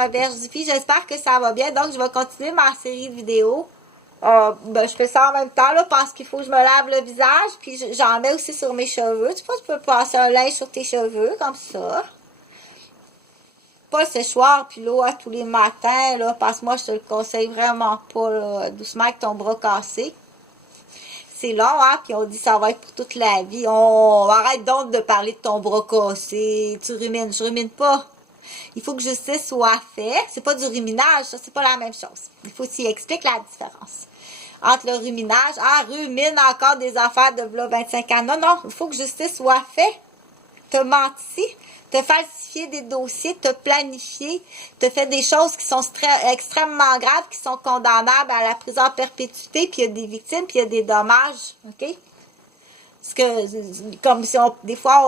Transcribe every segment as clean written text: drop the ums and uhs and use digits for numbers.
Roberge Diffie. J'espère que ça va bien. Donc, je vais continuer ma série de vidéos. Je fais ça en même temps, là, parce qu'il faut que je me lave le visage. Puis, j'en mets aussi sur mes cheveux. Tu vois, tu peux passer un linge sur tes cheveux, comme ça. Pas le séchoir, puis l'eau tous les matins, là, parce que moi, je te le conseille vraiment pas, là, doucement avec ton bras cassé. C'est long, hein, puis on dit ça va être pour toute la vie. On arrête donc de parler de ton bras cassé. Tu rumines, je rumine pas. Il faut que justice soit faite. C'est pas du ruminage, ça, c'est pas la même chose. Il faut s'y expliquer la différence entre le ruminage. Ah, rumine encore des affaires de 25 ans. Non, non, il faut que justice soit faite. T'as menti, t'as falsifié des dossiers, t'as planifié, t'as fait des choses qui sont extrêmement graves, qui sont condamnables à la prison à perpétuité, puis il y a des victimes, puis il y a des dommages, ok? Parce que, comme si des fois,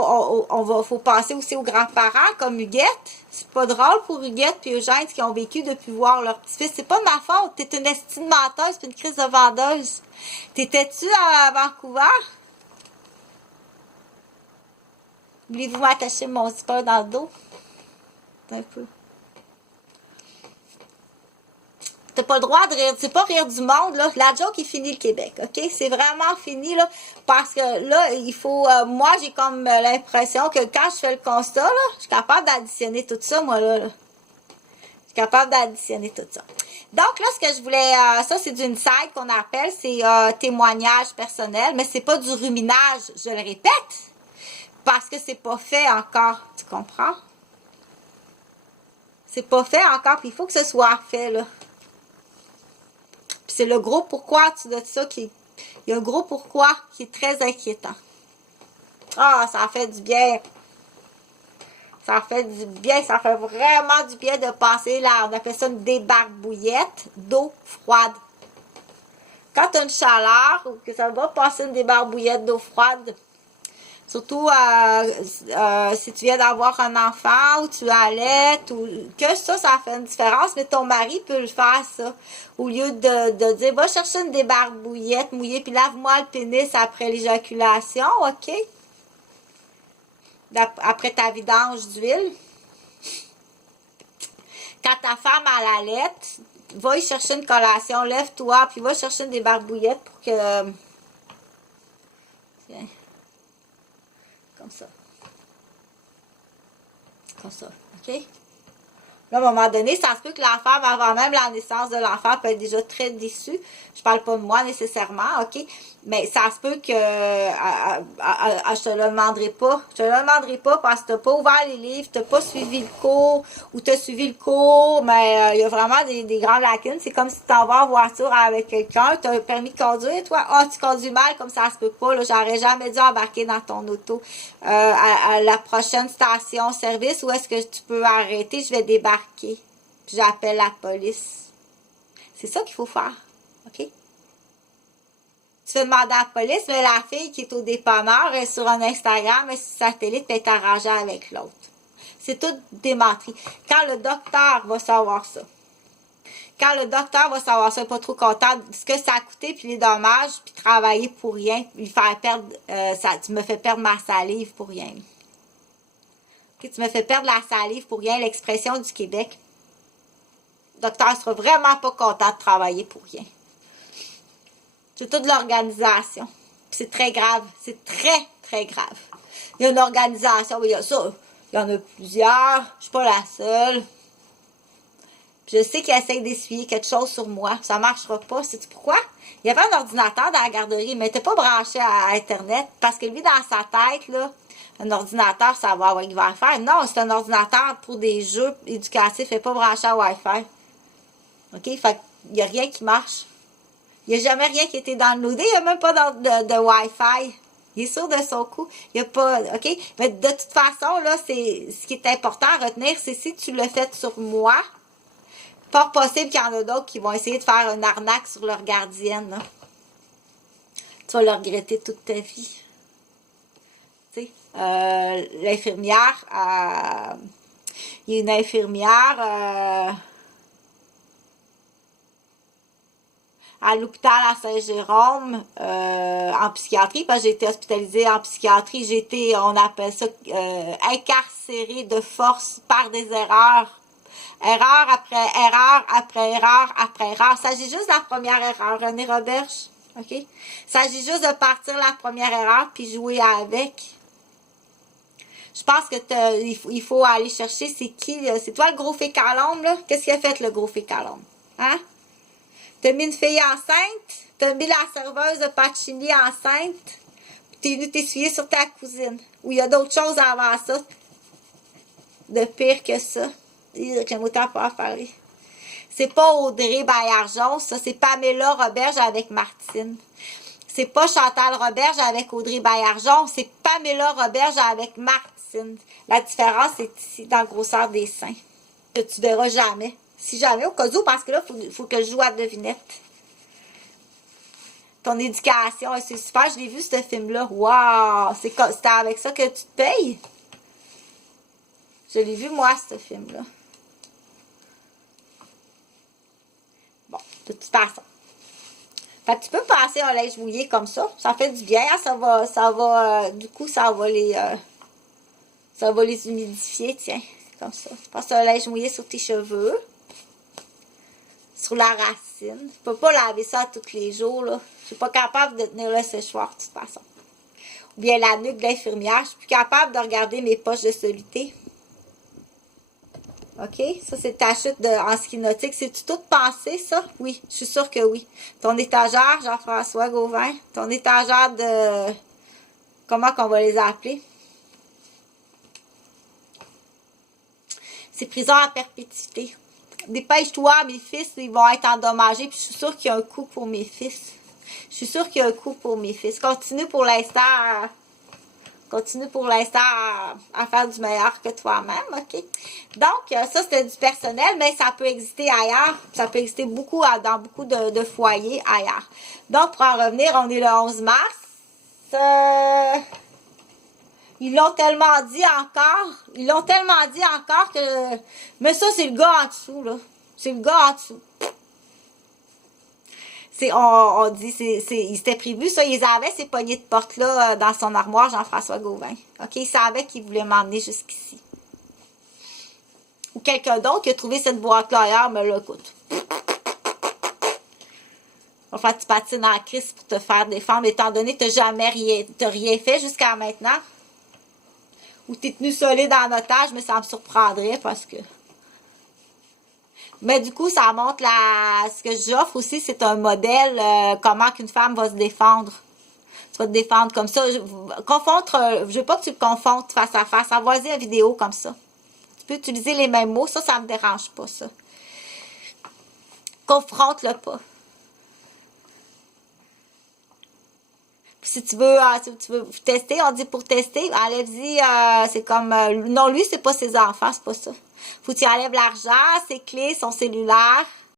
faut penser aussi aux grands-parents, comme Huguette. C'est pas drôle pour Huguette puis Eugène qui ont vécu depuis voir leur petit-fils. C'est pas de ma faute. T'es une estime menteuse puis une crise de vendeuse. T'étais-tu à Vancouver? Voulez-vous m'attacher mon zipper dans le dos? Un peu. T'as pas le droit de rire. C'est pas rire du monde, là. La joke est finie, le Québec, OK? C'est vraiment fini, là. Parce que, là, il faut... moi, j'ai comme l'impression que quand je fais le constat, là, je suis capable d'additionner tout ça, moi, là. Je suis capable d'additionner tout ça. Donc, là, ce que je voulais... ça, c'est du inside qu'on appelle. C'est témoignage personnel. Mais c'est pas du ruminage, je le répète. Parce que c'est pas fait encore. Tu comprends? C'est pas fait encore, puis il faut que ce soit fait, là. Puis c'est le gros pourquoi tu dois ça qui... Il y a un gros pourquoi qui est très inquiétant. Ah, ça fait du bien. Ça fait du bien. Ça fait vraiment du bien de passer là. On appelle ça une débarbouillette d'eau froide. Quand tu as une chaleur ou que ça va passer une débarbouillette d'eau froide, surtout si tu viens d'avoir un enfant ou tu allaites, ou que ça fait une différence, mais ton mari peut le faire, ça. Au lieu de dire, va chercher une débarbouillette mouillée, puis lave-moi le pénis après l'éjaculation, OK? Après ta vidange d'huile. Quand ta femme a la lettre, va y chercher une collation, lève-toi, puis va chercher une débarbouillette pour que... Tiens. Comme ça. Comme ça, OK? Là, à un moment donné, ça se peut que la femme, avant même la naissance de l'enfant, peut être déjà très déçue. Je parle pas de moi nécessairement, OK? Mais ça se peut que je te le demanderai pas. Je te le demanderai pas parce que tu n'as pas ouvert les livres, tu n'as pas suivi le cours, ou tu as suivi le cours, mais il y a vraiment des grandes lacunes. C'est comme si tu t'en vas en voiture avec quelqu'un, tu as un permis de conduire, toi, tu conduis mal, comme ça se peut pas, là, j'aurais jamais dû embarquer dans ton auto. À la prochaine station-service, où est-ce que tu peux arrêter, je vais débarquer. Puis j'appelle la police. C'est ça qu'il faut faire, OK? Tu fais demander à la police, mais la fille qui est au dépanneur est sur un Instagram, et sur satellite, peut être arrangée avec l'autre. C'est tout démenti. Quand le docteur va savoir ça, il n'est pas trop content de ce que ça a coûté, puis les dommages, puis travailler pour rien, lui faire perdre, tu me fais perdre ma salive pour rien. Okay, tu me fais perdre la salive pour rien, l'expression du Québec. Le docteur sera vraiment pas content de travailler pour rien. C'est toute l'organisation. C'est très grave. C'est très, très grave. Il y a une organisation, mais il y a ça. Il y en a plusieurs. Je suis pas la seule. Puis je sais qu'il essaie d'essuyer quelque chose sur moi. Ça marchera pas. Sais-tu pourquoi? Il y avait un ordinateur dans la garderie, mais il n'était pas branché à Internet. Parce que lui, dans sa tête, là, un ordinateur, ça va avec Wi-Fi. Non, c'est un ordinateur pour des jeux éducatifs et pas branché à Wi-Fi. OK? Fait qu'il n'y a rien qui marche. Il n'y a jamais rien qui a été downloadé. Il n'y a même pas de Wi-Fi. Il est sûr de son coup. Il n'y a pas... OK? Mais de toute façon, là, ce qui est important à retenir, c'est si tu le fais sur moi, fort possible qu'il y en a d'autres qui vont essayer de faire une arnaque sur leur gardienne. Là. Tu vas le regretter toute ta vie. Tu sais, l'infirmière, il y a une infirmière à l'hôpital à Saint-Jérôme en psychiatrie, parce que j'ai été hospitalisée en psychiatrie. J'ai été, on appelle ça, incarcérée de force par des erreurs Erreur après erreur après erreur après erreur. Il s'agit juste de la première erreur, René Roberge. OK? Il s'agit juste de partir la première erreur puis jouer avec. Je pense que il faut aller chercher c'est qui, c'est toi le gros fécalombe, là? Qu'est-ce qu'il a fait le gros fécalombe? Hein? T'as mis une fille enceinte, t'as mis la serveuse de Pacini enceinte, puis t'es venu t'essuyer sur ta cousine. Ou il y a d'autres choses avant ça, de pire que ça. J'aime autant pas en parler. C'est pas Audrey Baillargeon, ça, c'est Pamela Roberge avec Martine. C'est pas Chantal Roberge avec Audrey Baillargeon, c'est Pamela Roberge avec Martine. La différence, c'est ici, dans la grosseur des seins. Que tu verras jamais. Si jamais, au cas où, parce que là, il faut que je joue à devinette. Ton éducation, c'est super. Je l'ai vu, ce film-là. Waouh! C'était avec ça que tu te payes? Je l'ai vu, moi, ce film-là. Bon, de toute façon. Fait que tu peux passer un linge mouillé comme ça. Ça fait du bien. Hein? Du coup, ça va les humidifier, tiens. Comme ça. Tu passes un linge mouillé sur tes cheveux. Sur la racine. Je peux pas laver ça tous les jours, là. Je suis pas capable de tenir le séchoir, de toute façon. Ou bien la nuque de l'infirmière. Je suis plus capable de regarder mes poches de soluté. OK? Ça, c'est ta chute en ski nautique. C'est-tu tout pensé, ça? Oui, je suis sûre que oui. Ton étagère, Jean-François Gauvin. Ton étagère de... Comment qu'on va les appeler? C'est prison à perpétuité. Dépêche-toi, mes fils, ils vont être endommagés. Puis je suis sûre qu'il y a un coup pour mes fils. Je suis sûre qu'il y a un coup pour mes fils. Continue pour l'instant à faire du meilleur que toi-même, OK? Donc, ça, c'était du personnel, mais ça peut exister ailleurs. Ça peut exister beaucoup dans beaucoup de foyers ailleurs. Donc, pour en revenir, on est le 11 mars. Ils l'ont tellement dit encore que... Mais ça, c'est le gars en dessous, là. C'est le gars en dessous. On dit, il s'était prévu, ça, ils avaient ces poignées de porte-là dans son armoire, Jean-François Gauvin. OK, il savait qu'il voulait m'emmener jusqu'ici. Ou quelqu'un d'autre qui a trouvé cette boîte-là ailleurs, me l'écoute. Il va falloir que tu patines en crise pour te faire défendre, étant donné que tu n'as rien fait jusqu'à maintenant. Ou tu es tenu solide en otage, mais ça me surprendrait parce que... Mais du coup, ça montre ce que j'offre aussi, c'est un modèle, comment qu'une femme va se défendre. Tu vas te défendre comme ça. Je veux pas que tu le confondes face à face. Envoie-y une vidéo comme ça. Tu peux utiliser les mêmes mots, ça me dérange pas, ça. Confronte-le pas. Si tu veux tester, on dit pour tester, enlève-y, c'est comme, non, lui, c'est pas ses enfants, c'est pas ça. Faut que tu enlèves l'argent, ses clés, son cellulaire,